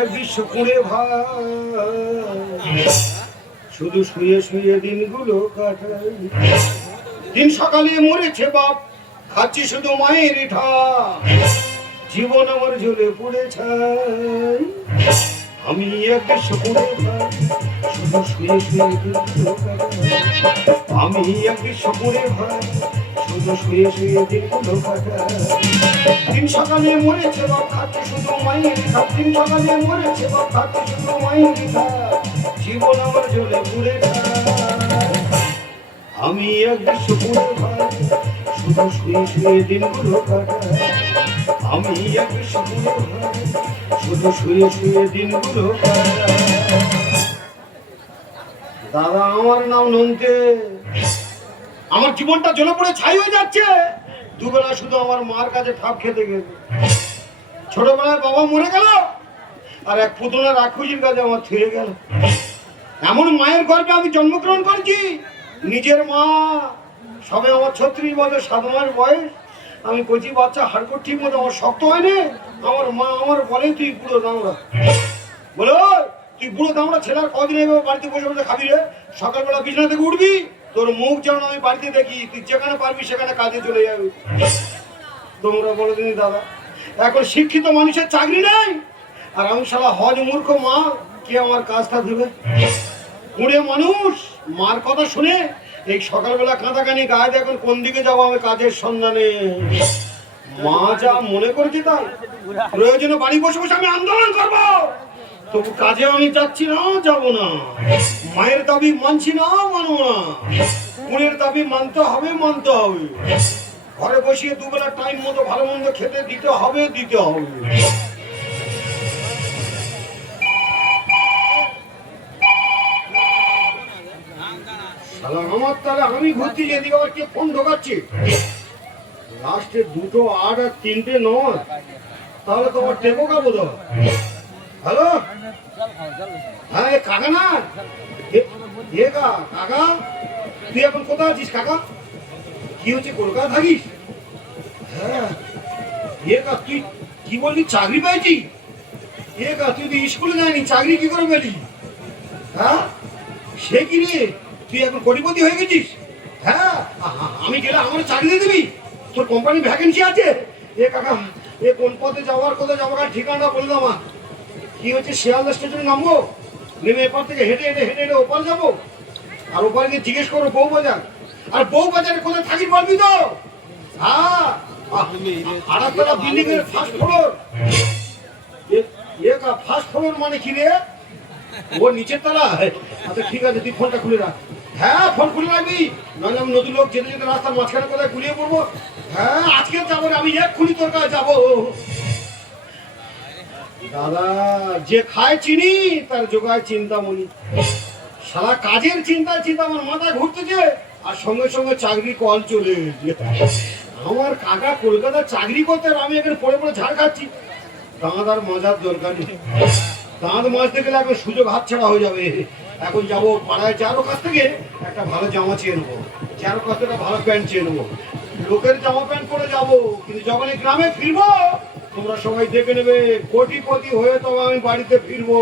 এক বিশ্ব করে ভাই শুধু শুয়ে শুয়ে দিনগুলো কাটাই। দিন সকালে মরেছে বাপ, খাচ্ছি শুধু মায়ের ঠাই, জীবন আমার ঝুলে পড়ে ছাই। আমি এক বিশ্ব করে ভাই শুধু শুয়ে শুয়ে দিনগুলো কাটাই। আমি এক বিশ্ব করে ভাই শুধু শুয়ে শুয়ে দিনগুলো কাটাই। দিন সকালে মরেছে বাপ, খাচ্ছি শুধু মায়ের ঠাই, দিন সকালে মরেছে বাপ, খাচ্ছি শুধু মায়ের ঠাই, জীবন আমার ঝুলে পড়ে ছাই। আমি এক বিশ্ব করে ভাই শুধু শুয়ে শুয়ে দিনগুলো কাটাই। আমি এক বিশ্ব করে ভাই শুধু শুয়ে শুয়ে দিনগুলো কাটাই। দাদা আমার নাম নন্টে, আমার জীবনটা জ্বলে পড়ে ছাই হয়ে যাচ্ছে। দুবেলা শুধু আমার মার কাছে ঠাপ খেতে গেছে। ছোটবেলায় বাবা মরে গেল, আর এক পুতনা রাক্ষসীর কাছে আমার থুয়ে গেল। এমন মায়ের গর্ভে আমি জন্মগ্রহণ করেছি, নিজের মা সবে আমার 36 বছর 7 মাস বয়স। আমি কচি বাচ্চা, হাড়কোট ঠিক মতো আমার শক্ত হয়নি। আমার মা আমার বলে তুই বুড়ো দামড়া, বলো তুই বুড়ো দামড়া ছেলের কদিন এভাবে বাড়িতে বসে বসে খাবি রে? সকালবেলা বিছানা থেকে উঠবি, তোর মুখ যেন আমি বাড়িতে দেখি, তুই যেখানে পারবি সেখানে কাজে চলে যাবি। তোমরা বলে দিনি দাদা, এখন শিক্ষিত মানুষের চাকরি নেই, আর আমি শালা হজ মূর্খ মা, কে আমার কাজটা দেবে? কুড়ে মানুষ মার কথা শুনে এই সকালবেলা কাঁদাকানি গায়ে, এখন কোন দিকে যাবো আমি কাজের সন্ধানে। মা যা মনে করেছে তাই, প্রয়োজনে বাড়ি বসে বসে আমি আন্দোলন করবো, তবু কাজে আমি যাচ্ছি না, যাবো না। মায়ের দাবি মানছি না, মানবো না। কুড়ের দাবি মানতে হবে, মানতে হবে। ঘরে বসিয়ে দুবেলা টাইম মতো ভালো মন্দ খেতে দিতে হবে, দিতে হবে। আমার তাহলে আমি ঘুরছি, যেদিকে আবার কে ফোন ঢোকাচ্ছে। লাস্টে 2 8 আর 3 9, তাহলে তোমার টেপো কাবো তো। হ্যালো, হ্যাঁ কাকা না, কাকা তুই এখন কোথায় আছিস কাকা? কি হচ্ছে, কলকাতা থাকিস? হ্যাঁ তুই কি বললি, চাকরি পেয়েছি? তুই তো স্কুলে যায়নি, চাকরি কি করে পেলি? হ্যাঁ সে কি রে, তুই এখন কোটিপতি হয়ে গেছিস? হ্যাঁ আমি গেলে আমার চাকরি দিয়ে দিবি? তোর কোম্পানি ভ্যাকেন্সি আছে? কাকা কোন পথে যাওয়ার, কোথায় যাওয়ার ঠিকানা বলে দাও। মা কি হচ্ছে, শিয়ালদা স্টেশনে নামবো, নেমে এপার থেকে হেঁটে হেঁটে হেঁটে হেঁটে ওপার যাবো, আর ওপারে গিয়ে জিজ্ঞেস করবো বউ বাজার। আর বউ বাজারে কোথায় থাকিস বলবি তো? হ্যাঁ আড়াতলা বিল্ডিং এর ফার্স্ট ফ্লোর। ফার্স্ট ফ্লোর মানে কি রে? ও নিচের তলা? আচ্ছা ঠিক আছে, তুই ফোনটা খুলে রাখ। হ্যাঁ ফোন খুলে রাখবি, নইলে আমি নতুন লোক যেতে যেতে রাস্তার মাঝখানে কোথায় গুলিয়ে পড়বো। হ্যাঁ আজকে যাবো, আমি এক্ষুনি তোর কাছে যাবো। দাদা যে খায় চিনি, তার জোগায় চিন্তামণি। সারা কাজের চিন্তায় চিন্তা আমার মাথায় ঘুরতেছে, আর সঙ্গে সঙ্গে চাকরি কল চলে এসেছে। আমার কাকা কলকাতায় চাকরি করতে, আর আমি এখানে পড়ে পড়ে ঝাড় খাচ্ছি। দাঁত আর মাজার দরকার নেই, দাঁত মাজতে গেলে এখন সুযোগ হাতছাড়া হয়ে যাবে। এখন যাবো পাড়ায় যারো কাছ থেকে একটা ভালো জামা চেয়ে নেবো, যারো কাছ থেকে ভালো প্যান্ট চেয়ে নেবো। লোকের জামা প্যান্ট পরে যাবো, কিন্তু যখন এই গ্রামে ফিরবো তোমরা সবাই দেখে নেবে কোটিপতি হয়ে তবে আমি বাড়িতে ফিরবো।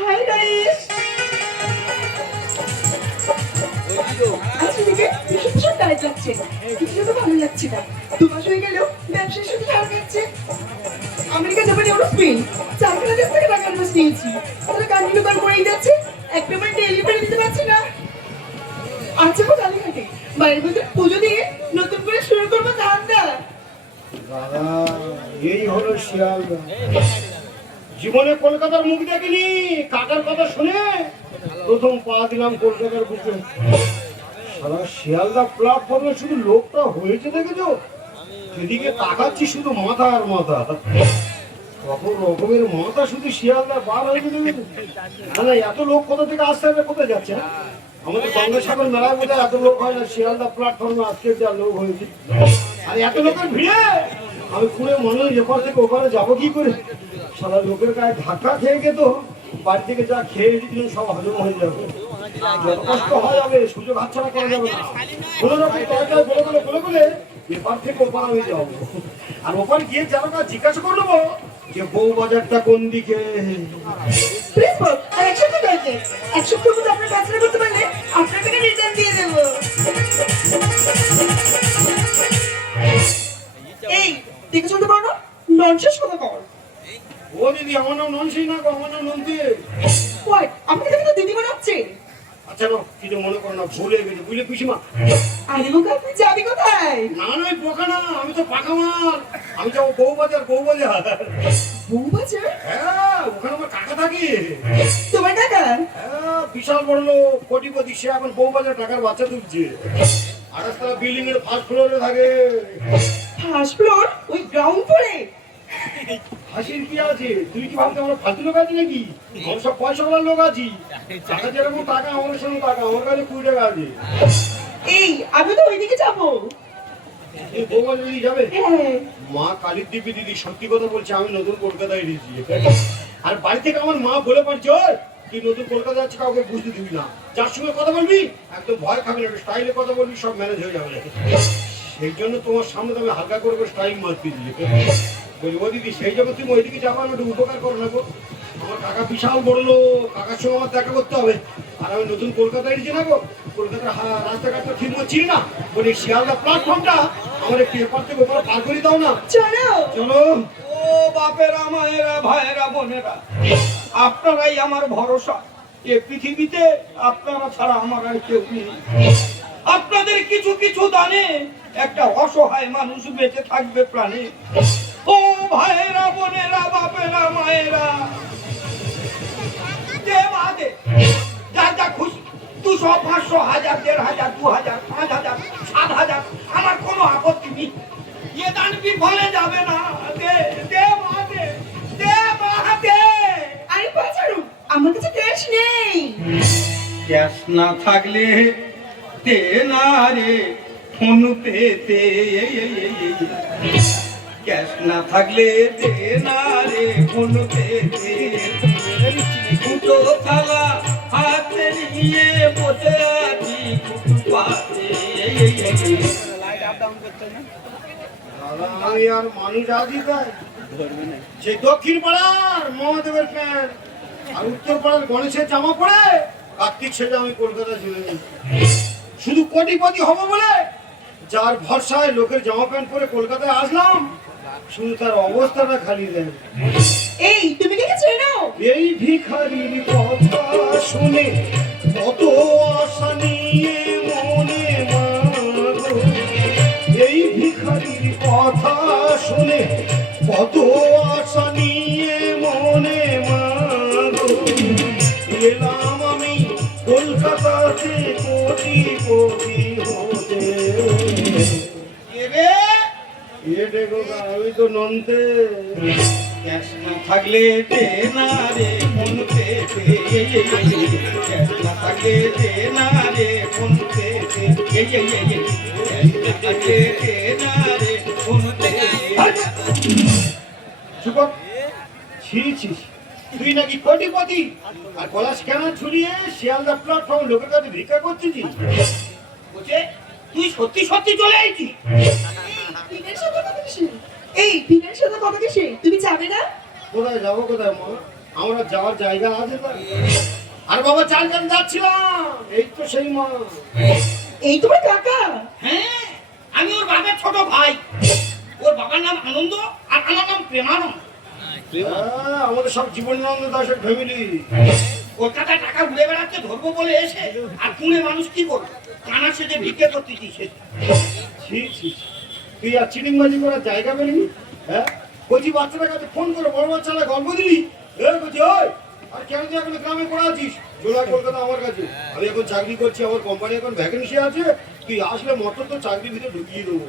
Hi guys! ভীষণ টাইট লাগছে, কিছু তো ভালো লাগছে না। 2 মাস হয়ে গেল ব্যবসার সাথে ধার কাটছে। আমেরিকা যাবেন ইউরোপ স্পেন, 4,000 টাকা টাকা অ্যাডভান্স নিয়েছি। তাহলে কান্ডিল বার করেই যাচ্ছে, এক পেমেন্ট ডেলিভারি দিতে পারছি না। আচ্ছা গো কালীঘাটে বাড়ির মধ্যে পুজো দিয়ে নতুন করে শুরু করবো ধান্দা। দাদা এই হলো শিয়ালদা। জীবনে কলকাতার মুখ দেখিনি, কাকার কথা শুনে প্রথম পা দিলাম কলকাতার বুকে। সারা শিয়ালদা প্ল্যাটফর্মে শুধু লোকটা হয়েছে দেখেছো, সেদিকে তাকাচ্ছি শুধু মাথা আর মাথা, কত রকমের মাথা শুধু শিয়ালদা বার হয়েছে দেখেছো। না এত লোক কোথা থেকে আসতে হবে, কোথায় যাচ্ছে? আমাদের গঙ্গাসাগর মেলায় বোধ এত লোক হয় না, শিয়ালদা প্ল্যাটফর্মে আজকে যা লোক হয়েছে। আর এত লোকের ভিড়ে আমি পুরো মানুষ এপার থেকে ওপারে যাবো কি করে? সারা লোকের গায়ে ধাক্কা খেয়ে গেতো, বাড়ি থেকে যা খেয়ে এসেছিলাম সব হজম হয়ে যাবে। যত কষ্ট হয়ে যাবে, সুযোগ হাতছাড়া করা যাবে না। কোনো রকম তরকারি বলে বলে এপার থেকে ওপার আমি যাবো। আর ওপার গিয়ে যারা জিজ্ঞাসা করে নেবো যে বউ বাজারটা কোন দিকে। প্লিজ বল, আর 100 টাকা আছে। 100 টাকা মতো আপনার কাছে করতে পারলে আপনার টাকা রিটার্ন দিয়ে দেবো। এই দেখে শুনতে পারো না, ননসেন্স কথা কর। ও দিদি, আমার নাম ননসি না গো, আমার নাম নন্দি। হোয়াট, আপনি দেখে তো দিদি মনে হচ্ছে। আচ্ছা না, কিছু মনে করো না, ভুলে গেছি, বুঝলে পিসিমা? আরে বোকা, তুই যাবি কোথায়? না নয় বোকা না, আমি তো পাকা মাল। আমি যাবো বউ বাজার, বউ বাজার। বউবাজার? হ্যাঁ, ওখানে আমার কাকা থাকে। তোমার কাকা? হ্যাঁ, বিশাল বড় লোক, কোটিপতি। সে এখন বউ বাজার টাকার বাচ্চা তুলছে। 28 বিল্ডিং এর ফার্স্ট ফ্লোরে থাকে। First floor? ওই গ্রাউন্ড ফ্লোরে? হাসির কি আছে? তুই কি ভাবতে আমরা ফালতু লোক আছি নাকি? আমরা সব পয়সাওয়ালার লোক আছি। টাকা যেরকম টাকা, আমাদের সঙ্গে টাকা। আমার কাছে 20 টাকা আছে। এই আমি তো ওইদিকে যাবো। এই বউ বাজার দিদি যাবে? হ্যাঁ। মা কালীর দিব্যি দিদি, সত্যি কথা বলছে, আমি নতুন কলকাতায় এসেছি। আর বাড়ি থেকে আমার মা বলে পারছে, ওই তুই নতুন কলকাতা যাচ্ছে, কাউকে বুঝতে দিবি না। যার সঙ্গে কথা বলবি একদম ভয় খাবি না, স্টাইলে কথা বলবি, সব ম্যানেজ হয়ে যাবে। সেই জন্য তোমার সামনে তো আমি হালকা করে স্টাইল মারতে দিই। বলি ও দিদি, সেই জন্য তুমি ওইদিকে যাবো, আমি একটু উপকার করো না গো। আমার কাকা বিশাল বড় লোক, কাকার সঙ্গে আমার দেখা করতে হবে। আর আমি নতুন কলকাতায় এসেছি না গো, কলকাতার রাস্তাঘাটটা ঠিক মতো চিনি না। বলি শিয়ালদা প্ল্যাটফর্মটা আমার একটু এপার থেকে ওপার পার করে দাও না। চলো চলো। ও বাপেরা, মায়েরা, ভাইয়েরা, বোনেরা, আপনারাই আমার ভরসা। এ পৃথিবীতে আপনারা ছাড়া আমার আর কেউ নেই। আপনাদের কিছু কিছু দানে একটা অসহায় মানুষ বেঁচে থাকবে প্রাণে। ও ভাইয়েরা, বোনেরা, বাপেরা, মায়েরা, দে মা দে, যা যা খুশি, 200, 500, 1000, 1500, 2000, 5000, 7000, আমার কোনো আপত্তি নেই। এ দান বিফলে যাবে না। দে দে মা দে, দে মা দে। আরে বাঁচারু, আমার কাছে ক্যাশ নেই। ক্যাশ না থাকলে দে না রে ফোন পেতে। ক্যাশ না থাকলে দে না রে ফোন পেতে। দুটো থালা হাতে নিয়ে বসে আছি ফুটপাতে। দাদা, আমি আর মানুষ আছি তাই? যে দক্ষিণ পাড়ার মহাদেবের প্যান্ট আর উত্তর পাড়ার গণেশের জামা পরে কার্তিক সেজে আমি কলকাতা চলে যাই। শুধু কোটিপতি হবো বলে যার ভরসায় লোকের জামা প্যান্ট পরে কলকাতায় আসলাম, শুধু তার অবস্থাটা খালি দেয়। এই তুমি কি চেনো? এই ভিখারির কথা শুনে কত আশা নিয়ে মনে মাগো। এই ভিখারির কথা শুনে কত আশা নিয়ে মনে মাগো। এলাম আমি কলকাতাতে কোটিপতি হতে। এ গো, আমি তো নন্তে। ক্যাশ না থাকলে দে না রে ফোন পেতে। ক্যাশ না থাকলে দে না রে ফোন পেতে। ক্যাশ না থাকলে দে না রে ফোন পেতে। চুপ কর। ছি ছি, তুই নাকি কোটিপতি আর গলা স্ক্যানার ঝুলিয়ে শিয়ালদা প্ল্যাটফর্ম লোকের কাছে ভিক্ষা করছিস? বলছে তুই সত্যি সত্যি চলে আইছি। ভিনের সাথে কথা কিসে? এই ভিনের সাথে কথা কিসে? তুমি যাবে না? কোথায় যাবো, কোথায় মা? আমরা যাওয়ার জায়গা আছে তো? আর বাবা, 4 জন যাচ্ছিলাম, এই তো সেই মা। এই তোমার কাকা? হ্যাঁ, আমি ওর বাবার ছোট ভাই। ওর বাবার নাম আনন্দ আর আমার নাম প্রেমানন্দ। আমাদের সব জীবনানন্দ দাসের ফ্যামিলি। কলকাতায় টাকা উড়ে বেড়াচ্ছে ধরবো বলে এসে আর পুনে মানুষ কি করবে? কানা সেজে ভিক্ষে করতে দিচ্ছে। ছি ছি ছি। তুই আর চিটিংবাজি করার জায়গা পেলি? হ্যাঁ, কচি বাচ্চাটার কাছে ফোন করে বড় বাচ্চারা গল্প দিলি। কচি ওই, আর কেন তুই এখন গ্রামে পড়ে আছিস? জোড়া কলকাতা আমার কাছে, আমি এখন চাকরি করছি, আমার কোম্পানি এখন ভ্যাকেন্সি আছে, তুই আসলে মতো তো চাকরির ভিতরে ঢুকিয়ে দেবো।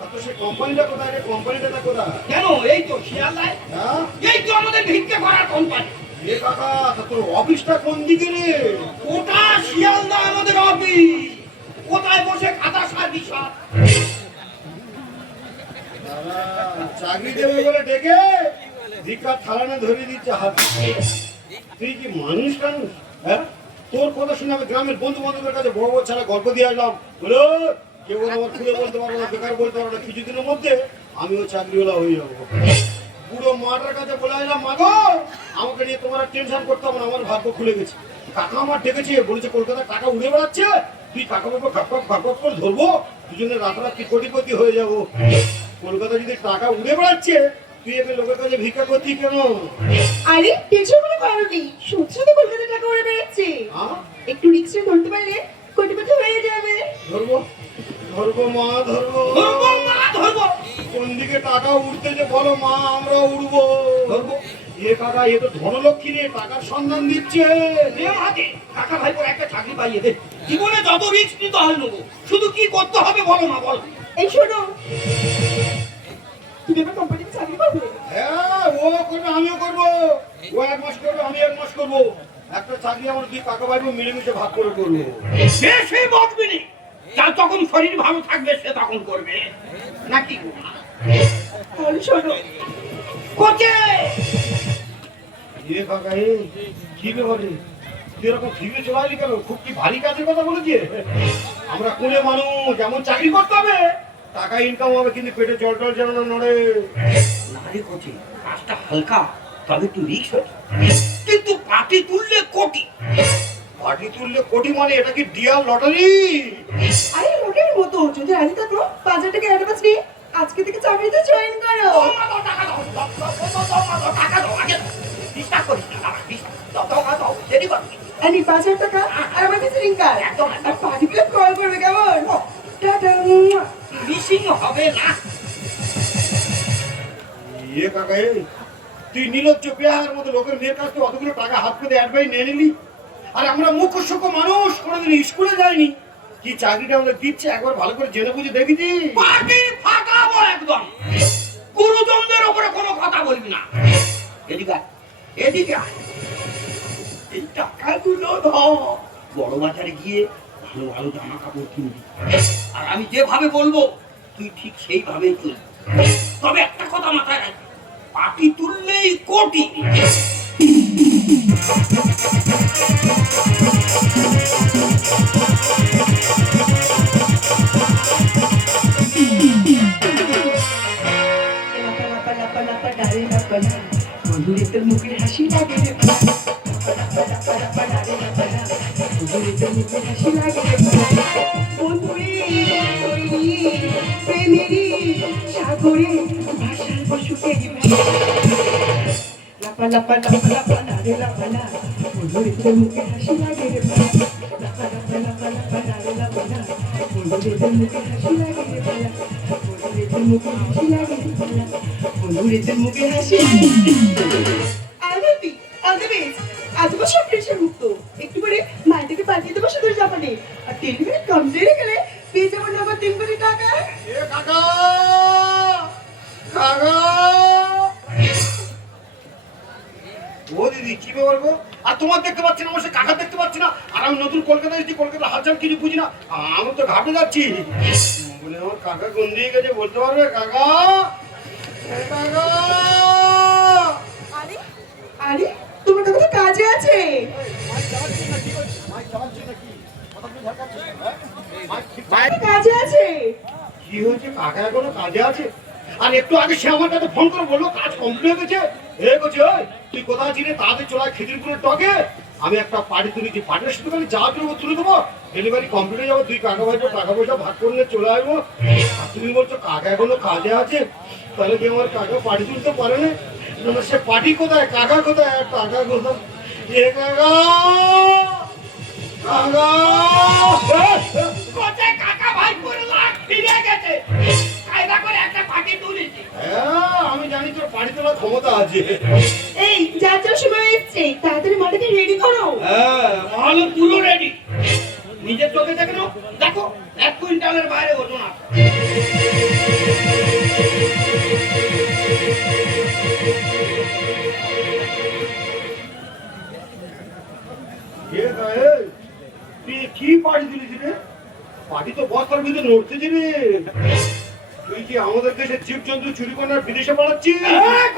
আর তো সে কোম্পানিটা কোথায় রে? কোম্পানিটা কোথায়? কেন এই তো শিয়ালদায়, হ্যাঁ, এই তো আমাদের ভিক্ষে করার কোম্পানি। এ কাকা, তা তোর অফিসটা কোন দিকে রে? ওটা শিয়ালদা আমাদের অফিস। কোথায় বসে খাতা সার্ভিস হয়? চাকরি দেবে বলে ডেকে ভিক্ষার থালানে ধরে দিচ্ছে হাত। তুই কি মানুষ টানুষ? হ্যাঁ, তোর কথা শুনে আমি গ্রামের বন্ধু বান্ধবের কাছে বড় বড় ছাড়া গল্প দিয়ে আসলাম। বলো, কেউ আমার খুলে বলতে পারবো না, বেকার বলতে পারবো না, কিছুদিনের মধ্যে আমিও চাকরিওয়ালা হয়ে যাবো। পুরো মাটার কাছে বলে আসলাম, মা গো, আমাকে নিয়ে তোমার টেনশন করতে হবে না, আমার ভাগ্য খুলে গেছে। কাকা আমার ডেকেছে, বলেছে কলকাতায় টাকা উড়ে বেড়াচ্ছে, তুই কাকা বাবা ঘাপ করে ধরবো, দুজনে রাতারাতি কোটিপতি হয়ে যাবো। কলকাতা যদি টাকা উড়ে বেড়াচ্ছে, তুই একে লোকের কাছে ভিক্ষা করতি কেন? আরে টেনশন কোনো কারণ নেই, সত্যি তো কলকাতা টাকা উড়ে বেড়াচ্ছে। হ্যাঁ, একটু রিক্সে ধরতে পারলে কোটিপতি হয়ে যাবে। ধরবো ধরবো মা, ধরবো। ধরবো না, ধরবো। কোন দিকে টাকা উঠতেছে বলো মা, আমরা উড়বো। ধরবো। এ কাকা, এ তো ধনলক্ষ্মী রে, টাকার সন্ধান দিচ্ছে। দে হাতে, কাকা ভাই করে একটা চাকরি পাইয়ে দে। জীবনে যত রিস্ক নিতে হয় নেবো, শুধু কি করতে হবে বলো না, বলো। এই শোনো, তুমি আমার কোম্পানিতে চাকরি করবে? হ্যাঁ, ও করবে, আমিও করবো। ও 1 মাস করবে, আমি 1 মাস করবো। একটা চাকরি আমরা দুই কাকা ভাই মিলেমিশে ভাগ করে করবো। সে বকবি নি, যার তখন শরীর ভালো থাকবে সে তখন করবে নাকি? তাহলে শোনো, কোচে এ কাকা, এ কি ব্যাপারে? তুই এরকম ফিরে চলে আসলি কেন? খুব কি ভারী কাজের কথা বলেছে? আমরা কোনে মানুষ, যেমন চাকরি করতে হবে, টাকা ইনকাম হবে, কিন্তু পেটে জল টল যেন না নড়ে। না রে কোচে, কাজটা হালকা তবে একটু রিস্ক হবে, কিন্তু পাটি তুললে কোটি। পাটি তুললে কোটি মানে এটা কি ডিয়ার লটারি? আরে লোকের মতো, যদি রাজি থাকো 5,000 টাকা অ্যাডভান্স নিয়ে আজকে থেকে চাকরিতে জয়েন করো। টাকা দাও, টাকা দাও, আগে ডিস্টার্ব করিস না, বাবা, দাও, দেরি করবি। আরে 5,000 টাকা আর আমার কাছে রিং কার্ড, একদম, আর পার্টি প্লে কল করবে, কেমন? টাটা। মিসিং হবে না। এ কাকা, এ তুই নির্লজ্জ পেয়ার মতো লোকের মেয়ের কাছ থেকে অতগুলো টাকা হাত পেতে অ্যাডভাইস নিয়ে নিলি। আর আমরা মুখ্য সূক্ষ্ম মানুষ, কোনোদিন স্কুলে যাইনি, কি চাকরিটা আমাদের দিচ্ছে একবার ভালো করে জেনে বুঝে দেখেছি। পার্টি ফাটাবো একদম। গুরুজনদের উপরে কোনো কথা বলবি না। এদিকে আয়, এদিকে আয়। এই টাকাগুলো ধর, বড় বাজারে গিয়ে ভালো ভালো জামা কাপড় কিনবি, আর আমি যেভাবে বলবো তুই ঠিক সেইভাবেই চলবি। তবে একটা কথা মাথায় রাখবি, পার্টি তুললেই কোটি। বন্ধুরে তোর মুখের হাসি লাগে রে, বন্ধুরে তোর মুখের হাসি লাগে রে, বন্ধুরে প্রেমেরই সাগরে ভাষার বসুকে লাপা লাপা লাপা লাপা না রে লাপা না, বন্ধুরে তোর মুখের হাসি লাগে রে, লাপা লাপা লাপা লাপা না রে লাপা না, বন্ধুরে তোর মুখের হাসি লাগে রে, বন্ধুরে তোর মুখের হাসি লাগে রে, বন্ধুরে তোর মুখের হাসি। আলবেবি আলবেবি আজ বছর টেনশন মুক্ত, একটু করে মাইন্ডকে পাঠিয়ে দেবো শুধু জাপানে, আর টেলিভিশন কমপ্লিট গেলে পেয়ে যাবো নগদ 3 কোটি টাকা। এ কাকা, কাকা, ও দিদি, কি ব্যাপার গো? আর তোমার দেখতে পাচ্ছি না, আমার সে কাকা দেখতে পাচ্ছি না, আর আমি নতুন কলকাতায় এসেছি, কলকাতার হালচাল কিছু বুঝি না, আমি তো ঘাটে যাচ্ছি। বলে আমার কাকা কোন দিকে গেছে বলতে পারবে? কাকা, এ কাকা। আরে আরে তোমার কাছে তো কাজে আছে। কাজে আছে। কি হয়েছে? কাকা এখনো কাজে আছে? আর একটু আগে সে আমার কাছে ফোন করে বললো কাজ কমপ্লিট হয়ে গেছে। এ করছে, ওই তুই কোথায় ছিলি? তাদের চলায় খিদিরপুরের টকে আমি একটা পার্টি তুলেছি, পার্টির শুধু খালি যা তুলবো তুলে দেবো, ডেলিভারি কমপ্লিট হয়ে যাবো, তুই কাকা ভাই টাকা পয়সা ভাগ করলে চলে আসবো। আর তুমি বলছো কাকা এখনো কাজে আছে, তাহলে কি আমার কাকা পার্টি তুলতে পারে না? সে পার্টি কোথায়, কাকা কোথায়, আর টাকা কোথায়? এ কাকা, কাকা! কোথায় কাকা ভাই করে লাখ ফিরে গেছে, কায়দা করে একটা পার্টি তুলেছি। হ্যাঁ, আমি জানি তোর পার্টি তোলার ক্ষমতা আছে। এই যার যার সময় এসছে, তাড়াতাড়ি মাটিকে রেডি করো। হ্যাঁ, মাল পুরো রেডি। নিজের চোখে দেখো, দেখো 1 কুইন্টালের বাইরে ওজন আছে। এ গায়ে, তুই কি পার্টি তুলেছি রে? পার্টি তো বস্তার ভিতরে নড়তেছি রে। তুই কি আমাদের দেশে জীবজন্তু চুরি করার বিদেশে পাঠাচ্ছিস?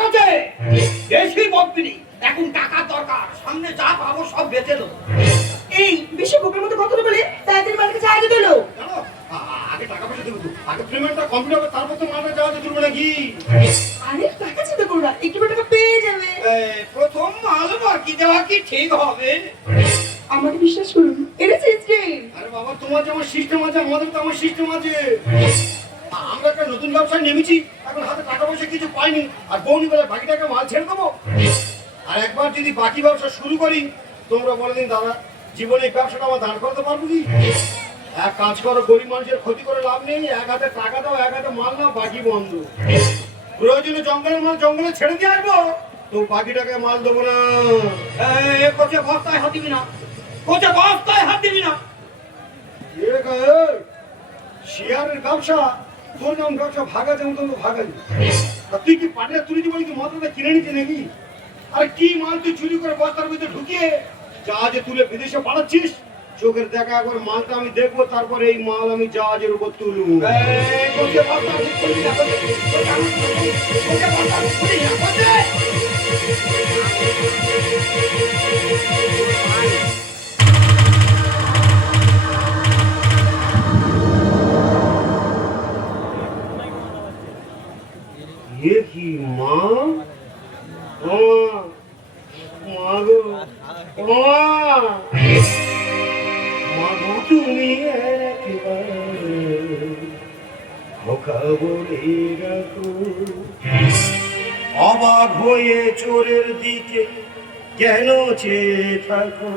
কোথায় বেশি বকবি, এখন টাকার দরকার, সামনে যা পাবো সব বেচে দেবো। এই বেশি বোকার মতো কথা বলে তাড়াতাড়ি মাটিকে সাহায্য দিলো। জানো, আগে টাকা পয়সা দেবো তো, আগে পেমেন্টটা কমপ্লিট হবে, তারপর তো মালটা যাওয়া তুলবে নাকি? আরে টাকা চিন্তা করো না, একটু টাকা পেয়ে যাবে। প্রথম মাল বাকি দেওয়া কি ঠিক হবে? আমাকে বিশ্বাস করুন, এটা সিস্টেম। আরে বাবা, তোমার যেমন সিস্টেম আছে, আমাদের তো আমার সিস্টেম আছে। আমরা একটা নতুন ব্যবসায় নেমেছি, এখন হাতে টাকা পয়সা কিছু পাইনি, আর বউনি বলে বাকি টাকা মাল ছেড়ে দেবো। আর একবার যদি বাকি ব্যবসা শুরু করি, তোমরা বলে দিন দাদা, জীবনে এই ব্যবসাটা আমার দাঁড় করাতে পারবো কি? এক কাজ করো, গরিব মানুষের ক্ষতি করে লাভ নেই, এক হাতে টাকা দাও, এক হাতে মাল নাও, বাকি বন্ধ। প্রয়োজনে জঙ্গলের মাল জঙ্গলে ছেড়ে দিয়ে আসবো, তো বাকি টাকায় মাল দেবো না। কোচে বস্তায় হাত দিবি না, কোচে বস্তায় হাত দিবি না। শেয়ারের ব্যবসা, তোর যেমন ব্যবসা ভাগা, যেমন তোর ভাগা। তুই কি পাটিয়া তুলেছি বলে কি মাত্রাটা কিনে নিচ্ছে নাকি? আর কি মাল তুই চুরি করে বস্তার ভিতরে ঢুকিয়ে জাহাজে তুলে বিদেশে পাঠাচ্ছিস? চোখের দেখা একবার মালটা আমি দেখবো, তারপরে এই মাল আমি জাহাজের উপর তুলবো। কোচে বস্তা খুলি না, কোচে বস্তা খুলি না, কোচে। এ কি মা? ও মা গো, ও মা গো, তুমি একেবারে খোকা বলে রাখো। অবাক হয়ে চোরের দিকে কেন চেয়ে থাকো?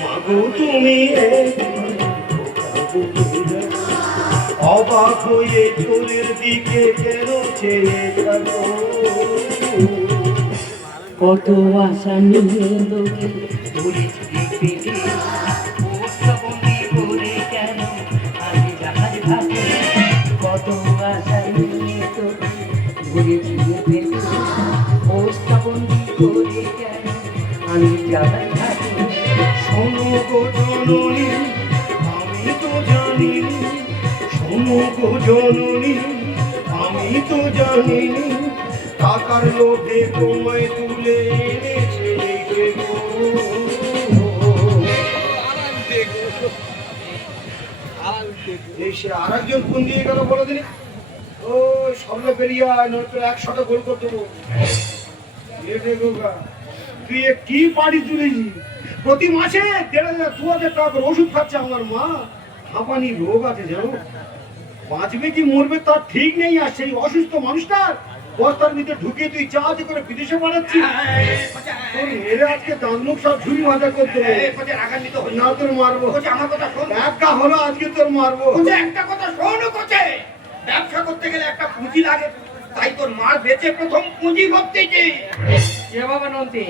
মা গো, তুমি একেবারে খোকা বলে রাখো। অবাক হয়ে চোরের দিকে কেন চেয়ে থাকো? কত আশা নিয়ে তোকে ধরেছি পেটে, বন্দি করে কেন আমি জাহাজ ঘাটে। কত আশা নিয়ে তোকে ধরেছি পেটে, বন্দি করে কেন আমি জাহাজ ঘাটে। শোনো গো জননী, আমি তো জানি, শোনো গো জননী, আমি তো জানি, টাকার লোভে তোমায় তুলে এনেছে এই গো। এই সে আর একজন কোন দিয়ে গেল বলে দিন। ও সবলে বেরিয়ে আয়, নয়তো 100টা গোল করে দেবো। তুই কি বাড়ি তুলেছি? প্রতি মাসে 1500-2000 টাকা করে ওষুধ খাচ্ছে আমার মা। হাঁপানি রোগ আছে জানো, বাঁচবে কি মরবে তার ঠিক নেই। আর সেই অসুস্থ মানুষটার বস্তার ভিতরে ঢুকিয়ে তুই জাহাজে করে বিদেশে পাঠাচ্ছিস। তোর মেরে আজকে দাঁত মুখ সব ঝুড়ি ভাজা করতে হবে। না তোর মারবো, আমার কথা শোন। একটা হলো আজকে তোর মারবো। একটা কথা শোনো কোচে, ব্যবসা করতে গেলে একটা পুঁজি লাগে, তাই তোর মার বেচে প্রথম পুঁজি করতেছি। এ বাবা নন্দি,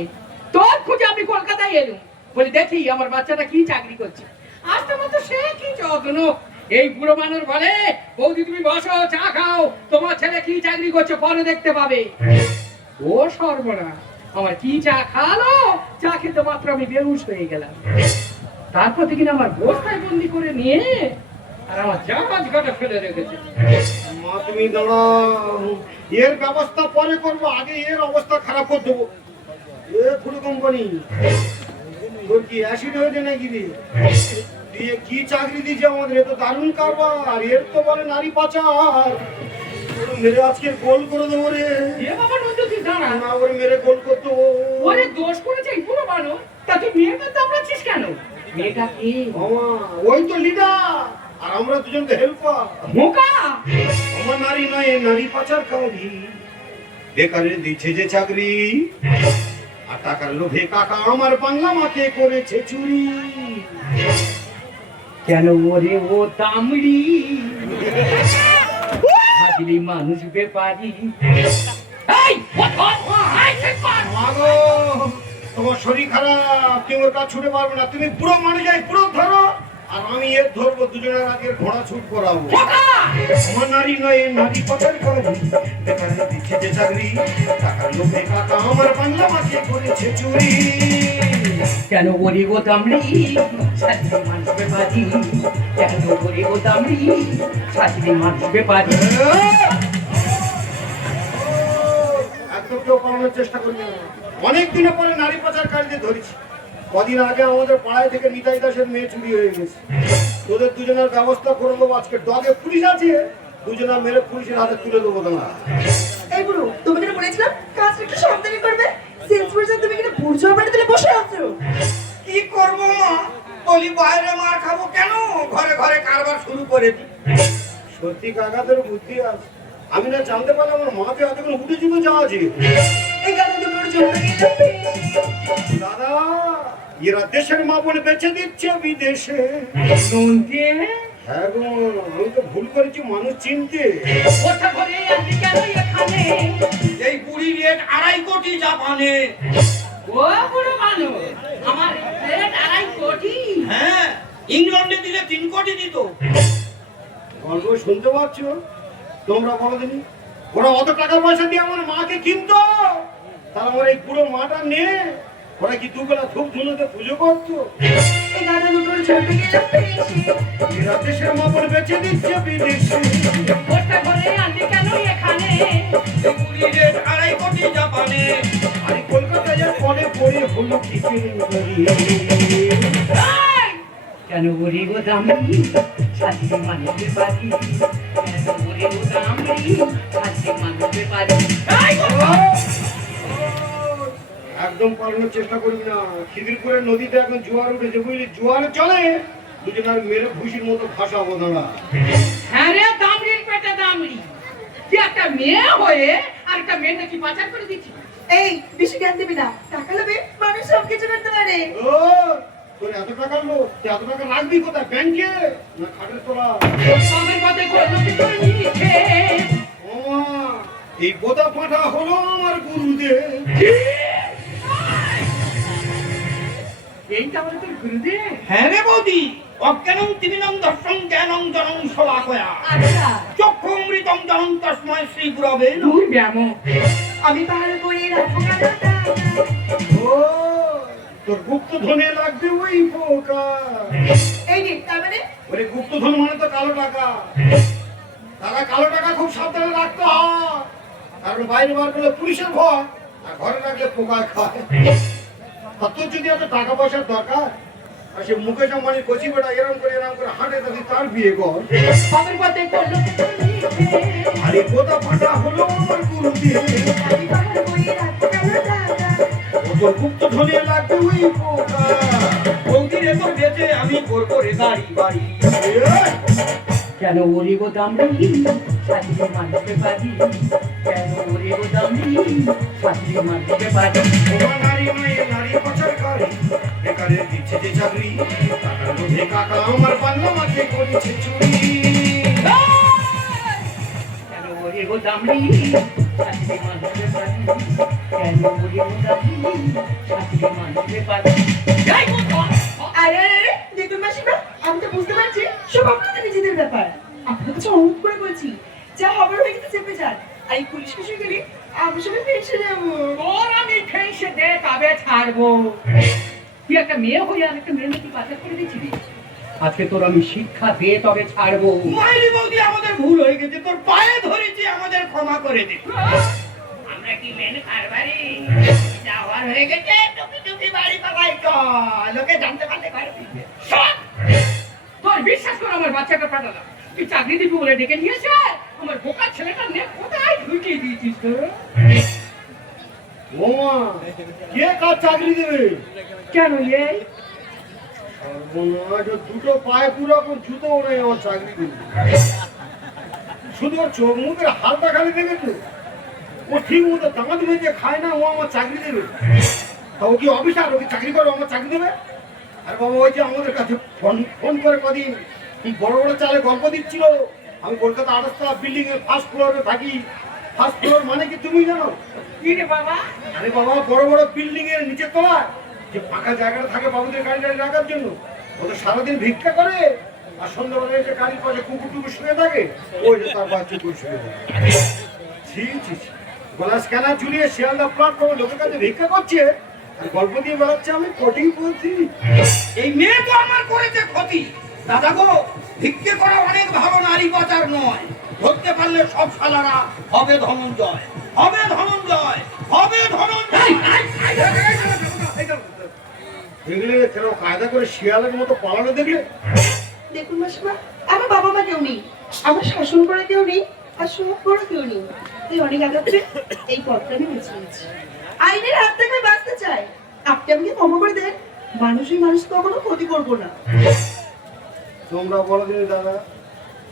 তোর খুঁজে আমি কলকাতায় এলুম, বলি দেখি আমার বাচ্চাটা কি চাকরি করছে। আসতে মতো সে কি যত্ন। এই বুড়ো মানুষ বলে, বৌদি তুমি বসো চা খাও, তোমার ছেলে কি চাকরি করছে পরে দেখতে পাবে। ও সর্বনাশ, আমার কি চা খালো, চা খেতে মাত্র আমি বেহুশ হয়ে গেলাম। তারপর থেকে আমার বস্তায় বন্দি করে নিয়ে আর আমার জাহাজ ঘাটে ফেলে রেখেছে। মা তুমি দাঁড়াও, এর ব্যবস্থা পরে করবো, আগে এর অবস্থা খারাপ করে দেবো। এ পুরো কোম্পানি তোর কি অ্যাসিড হয়েছে নাকি রে? দিয়ে কি চাকরি দিয়েছে আমাদের? এ তো দারুণ কারবার। আর এর তো বলে নারী পাচার। মেরে আজকে গোল করে দেবো রে। এ বাবা নন্দি, তুই দাঁড়া না, ওরে মেরে গোল করতে হবে। ওরে দোষ করেছে এই বুড়ো মানুষ, তা তুই মেয়েটা দাবড়াচ্ছিস কেন? মেয়েটা কি মামা, ওই তো লিডার, আর আমরা দুজন তো হেল্পার। মোকা? আমার নারী নয়, নারী পাচার কারী। বেকারে দিচ্ছে যে চাকরি, আর টাকার লোভে কাকা আমার বাংলা মাকে করেছে চুরি। কেন ওরে ও তামড়ি হাজলি মানুষ বেপারি। এই মাগো, তোমার শরীর খারাপ, তুমি ওর কাজ ছুটে পারবে না। তুমি পুরো মানুষ যাই পুরো ধরো, আর আমি এর ধরবো, দুজনের আগে ঘোড়া ছুট করাবো। আমার নারী নয়, নারী পাচার করবো, বেকারে দিচ্ছে যে চাকরি, টাকার লোভে কাকা আমার বাংলা মাকে করেছে চুরি। কেন ওরে ও তামড়ি হাজলি মানুষ বেপারি। কেন ওরে ও তামড়ি হাজলি মানুষ বেপারি। একদম কেউ পালানোর চেষ্টা করবে না। অনেক দিনের পরে নারী পাচারকারীদের ধরেছি। কদিন আগে আমাদের পাড়ায় থেকে নিতাই দাসের মেয়ে চুরি হয়ে গেছে। তোদের দুজনের ব্যবস্থা করে দেবো। আজকে ডগে পুলিশ আছে, দুজনা মেরে পুলিশের হাতে তুলে দেবো তোমার। এই বুড়ো, তোমাকে না বলেছিলাম কাজটা একটু সাবধানে করবে। সেলস পারসন তুমি কিনা বুঝছো মানে তুলে বসে আছো। কি করবো মা, বলি বাইরে মার খাবো কেন, ঘরে ঘরে কারবার শুরু করে দিই। সত্যি কাকাদের বুদ্ধি আছে। আমি না জানতে পারলাম আমার মাকে এতক্ষণ উঠে চুকে যাওয়া আছে। এই গাধা দুটোর জন্য গেলে দাদা, এরা দেশের মা বলে বেঁচে দিচ্ছে বিদেশে। নন্দি হ্যাঁ গো, আমি তো ভুল করেছি মানুষ চিনতে। ওটা করে আপনি কেন এখানে? এই বুড়ি রেট 2.5 কোটি জাপানে। ও বুড়ো মানুষ, আমার রেট 2.5 কোটি। হ্যাঁ, ইংল্যান্ডে দিলে 3 কোটি দিত। গল্প শুনতে পাচ্ছ? তোমরা বলো দিনি, ওরা অত টাকা পয়সা দিয়ে আমার মাকে কিনতো, তার আমার এই পুরো মাটা নিয়ে ওরা কি দুবেলা ধূপ ধুনোতে পুজো করতো? এই গাধা দুটোর জন্য গেলে এরা দেশের মা বলে বেঁচে দিচ্ছে বিদেশে। ওটা করে আপনি কেন এখানে? এই বুড়ি রেট 2.5 কোটি জাপানে। আর কলকাতায় আর পরে পরে হলো কি কেলেঙ্কারি। কেন ওরে গো দামড়ি হাজলি মানুষ বেপারি। কেন ওরে গো দামড়ি হাজলি মানুষ বেপারি। একদম পালানোর চেষ্টা করবি না। খিদিরপুরের নদীতে এখন জোয়ার উঠেছে, বুঝলি? জোয়ারে চলে, দুজন আর মেরে ভুসির মতো ভাসাবো দাঁড়া। হ্যাঁ রে, দামড়ির পেটে দামড়ি। তুই একটা মেয়ে হয়ে আর একটা মেয়ে নাকি পাচার করে দিচ্ছি। এই বেশি জ্ঞান দিবি না। টাকা নেবে মানুষ সব কিছু করতে পারে। ও, তোর এত টাকার লোক, তুই এত টাকা রাখবি কোথায়? ব্যাংকে না খাটের তোলা? সবের পথে করলো কি তোর নিচে? ও মা, এই বোদা পাঠা হলো আমার গুরুদেব। এইটা বলে তোর গুরুদেব? হ্যাঁ রে বৌদি, অজ্ঞানং তিমিনং দর্শং জ্ঞানং জনং শলাকয়া। আচ্ছা, চক্ষু অমৃতং জনং তস্মৈ শ্রী গুরবে নমঃ। দূর ব্যামো। আমি ভালো করে রাখবো গাধাটা। ও, তোর গুপ্তধনে লাগবে ওই পোকা। এই নে, তার মানে ওরে গুপ্তধন মানে তো কালো টাকা। টাকা, কালো টাকা খুব সাবধানে রাখতে হয়, কারণ বাইরে বার করলে পুলিশের ভয়, আর ঘরে রাখলে পোকায় খায়। আর তোর যদি এত টাকা পয়সার দরকার, আর সে মুকেশ আম্বানির কচি বেটা এরম করে হাঁটে, তাদের তার বিয়ে কর। সবের পথে করলো কি তোর নিচে? আরে বোদা ফাটা হলো আমার গুরুদেব। আমি ভালো করে রাখবো গাধাটা। ও তোর গুপ্তধনে লাগবে ওই পোকা। বৌদি রে তোর বেঁচে আমি করবো রে বাড়ি বাড়ি। এই, কেন ওরে গো দামড়ি হাজলি মানুষ বেপারি। কেন ওরে গো দামড়ি হাজলি মানুষ বেপারি। তোমার নারী নয়, নারী পাচারকারী, বেকারে দিচ্ছে যে চাকরি, টাকার লোভে কাকা আমার বাংলা মাকে করেছে চুরি। কেন ওরে গো দামড়ি হাজলি মানুষ বেপারি। কেন ওরে গো দামড়ি হাজলি মানুষ বেপারি। এই গো, আরে আরে আরে, দেখুন মাসিমা, আমি তো বুঝতে পারছি সব আপনাদের নিজেদের ব্যাপার। আপনার কাছে অনুরোধ করে বলছি, যা হবার হয়ে গেছে চেপে যান। আর এই পুলিশ কেসে গেলে আমি সবাই ফেসে যাবো। তোর আমি ফেঁসে দে তবে ছাড়বো। তুই একটা মেয়ে হয়ে আর একটা মেয়ে নাকি পাচার করে দিচ্ছিলি। আজকে তোর আমি শিক্ষা দিয়ে তবে ছাড়বো। মাইলি বৌদি, আমাদের ভুল হয়ে গেছে, তোর পায়ে ধরেছি, আমাদের ক্ষমা করে দে। আমরা কি মেন কারবারি? যাওয়ার হয়ে গেছে, টুকি টুকি বাড়ি পাবাই চল, লোকে জানতে পারলে পারবি। শোন, তোর বিশ্বাস করে আমার বাচ্চাটা পাঠালাম, তুই চাকরি দিবি বলে ডেকে নিয়ে এসে আমার বোকা ছেলেটা নিয়ে কোথায় ঢুকিয়ে দিয়েছিস তো? ও মা, কে কার চাকরি দেবে? কেন এই? সর্বনাশ, ওর দুটো পায়ে পুরো এখন জুতো নেই, আমার চাকরি দেবে। শুধু ওর চোখ মুখের হালটা খালি দেখেছো? ও ঠিক মতো দামা দিবে যে খায় না, ও আমার চাকরি দেবে। তা ও কি অফিসার, ও কি চাকরি করে আমার চাকরি দেবে? আর বাবা ওই যে আমাদের কাছে ফোন করে কদিন বড় বড় চালে গল্প দিচ্ছিল, আমি কলকাতা 28তলা বিল্ডিং এর ফার্স্ট ফ্লোরে থাকি। ফার্স্ট ফ্লোর মানে কি তুমি জানো? কি রে বাবা? আরে বাবা, বড় বড় বিল্ডিং এর নিচের তলায় যে ফাঁকা জায়গাটা থাকে বাবুদের গাড়ি টাড়ি রাখার জন্য, ও তো সারাদিন ভিক্ষা করে, আর সন্ধ্যাবেলা এসে গাড়ির পাশে কুকুর টুকুর শুয়ে থাকে, ওই যে তার বাচ্চা করে শুয়ে থাকে। ছি ছি ছি, গলা স্ক্যানার ঝুলিয়ে শিয়ালদা প্ল্যাটফর্মে লোকের কাছে ভিক্ষা করছে আর গল্প দিয়ে বেড়াচ্ছে আমি কোটিং বলছি। এই মেয়ে তো আমার করেছে ক্ষতি। দাদা গো, ভিক্ষে করা অনেক ভালো, নারী পাচার নয়। ধরতে পারলে সব শালারা হবে ধনঞ্জয়, হবে ধনঞ্জয়, হবে ধনঞ্জয়। দেখলে কেন কায়দা করে শিয়ালের মতো পালানো দেখলে? দেখুন মাসিমা, আমার বাবা মা কেউ নেই, আমার শাসন করা কেউ নেই, আর সব করা কেউ নেই। তাই অনেক আগাচ্ছে এই পথটা আমি বেছে নিয়েছি। আইনের হাত থেকে আমি বাঁচতে চাই। আপনি আমাকে ক্ষমা করে দেন, মানুষই মানুষ কখনো ক্ষতি করবো না। তোমরা বলো দিন দাদা,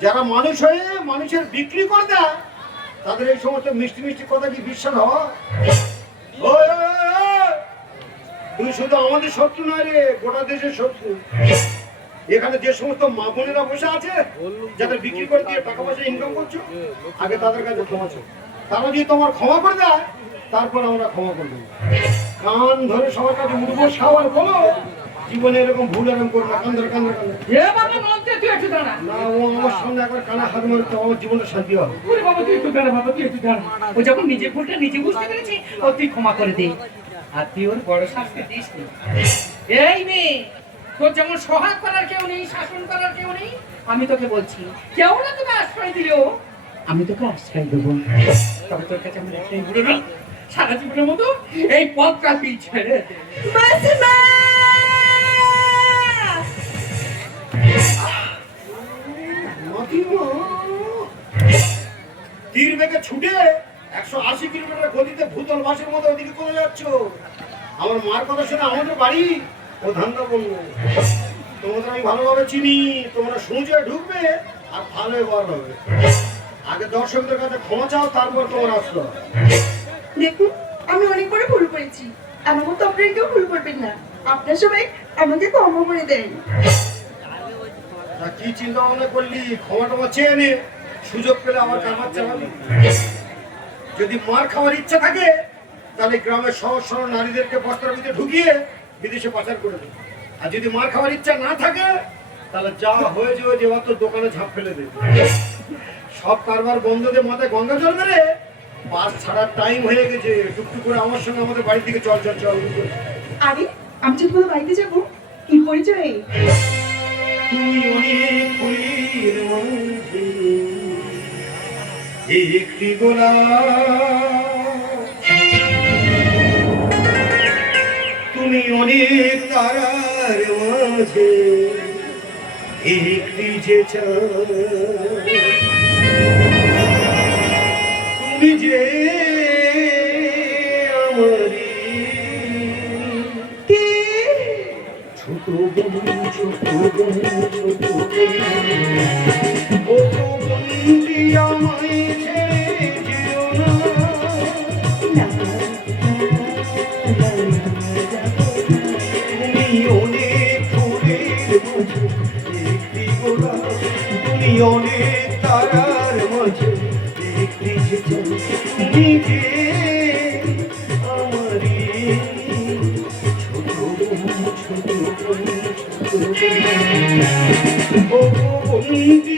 যারা মানুষ হয়ে মানুষের বিক্রি করে দেয় তাদের এই সমস্ত মিষ্টি মিষ্টি কথা কি বিশ্বাস হয়? ওই, ওই, ওই, ওই! তুই শুধু আমাদের শত্রু নয় রে, গোটা দেশের শত্রু। এখানে যে সমস্ত মা বোনেরা বসে আছে যাদের বিক্রি করে দিয়ে টাকা পয়সা ইনকাম করছো, আগে তাদের কাছে ক্ষমা চাও। তারা যদি তোমার ক্ষমা করে দেয় তারপর আমরা ক্ষমা করবো। কান ধরে সবার কাছে উঠবো খাওয়ার বলো জীবনে এরকম ভুল এরকম করো না। কান ধরে কান ধরে কান ধরে। এ বাবা নন্টে, তুই একটু দাঁড়া। না, ও আমার সামনে একবার কানা হাত মারে তো আমার জীবনটা শান্তি হবে। ওরে বাবা, তুই একটু দাঁড়া বাবা, তুই একটু দাঁড়া। ও যখন নিজে ভুলটা নিজে বুঝতে পেরেছি, ও তুই ক্ষমা করে দে, আর তুই ওর বড় শাস্তি দিস নি। এই মেয়ে, তোর যেমন সহায় করার কেউ নেই, শাসন করার কেউ নেই, আমি তোকে বলছি, কেউ না তোকে আশ্রয় দিলেও আমি তোকে আশ্রয় দেবো। তবে তোর কাছে আমার একটাই অনুরোধ, সারা জীবনের মতো এই পথটা তুই ছেড়ে দে। মাসিমা! তীর বেগে ছুটে 180 কিলোমিটার গতিতে ভূতল বাসের মতো ওদিকে চলে যাচ্ছ। আমার মার কথা শুনে আমাদের বাড়ি ও ধান্দা বললো। তোমাদের আমি ভালোভাবে চিনি, তোমরা সুজে ঢুকবে আর ভালো বার হবে। আগে দর্শকদের কাছে ক্ষমা চাও, তারপর তোমার আসলো। দেখুন, আমি অনেক বড় ভুল করেছি, আমার মতো আপনারা কেউ ভুল করবেন না। আপনার সবাই আমাকে ক্ষমা করে দেন। তা কি চিন্তা ভাবনা করলি? ক্ষমা টমা চেয়ে নে, সুযোগ পেলে আমার কামার চালাবি। যদি মার খাওয়ার ইচ্ছা থাকে তাহলে গ্রামের সহজ সরল নারীদেরকে বস্তার ভিতরে ঢুকিয়ে বিদেশে পাচার করে দেবে। আর যদি মার খাওয়ার ইচ্ছা না থাকে তাহলে যা হয়েছে ওই যে তোর দোকানে ঝাঁপ ফেলে দেবে। সব কারবার বন্ধ দিয়ে মাথায় গঙ্গা জল মেরে বাস ছাড়ার টাইম হয়ে গেছে। টুকটুক করে আমার সঙ্গে আমাদের বাড়ির দিকে চল চল চল। আরে, আমি যদি কোনো বাড়িতে যাবো, কি পরিচয়? তুই অনেক ফুলের মধ্যে একটি গোলাপ, তুমি অনেক তারার মাঝে একটি যে চাঁদ, তুমি যে আমারি কে? ছোট বোন, ছোট বোন, ছোট বোন, ও বন্দি আমায় ছেড়ে যেও না। তুমি অনেক ফুলের মাঝে একটি গোলাপ, তুমি অনেক তারার মাঝে একটি যে চাঁদ, তুমি যে আমারি ছোট বোন, ছোট বোন, ছোট বোন, ও বন্দি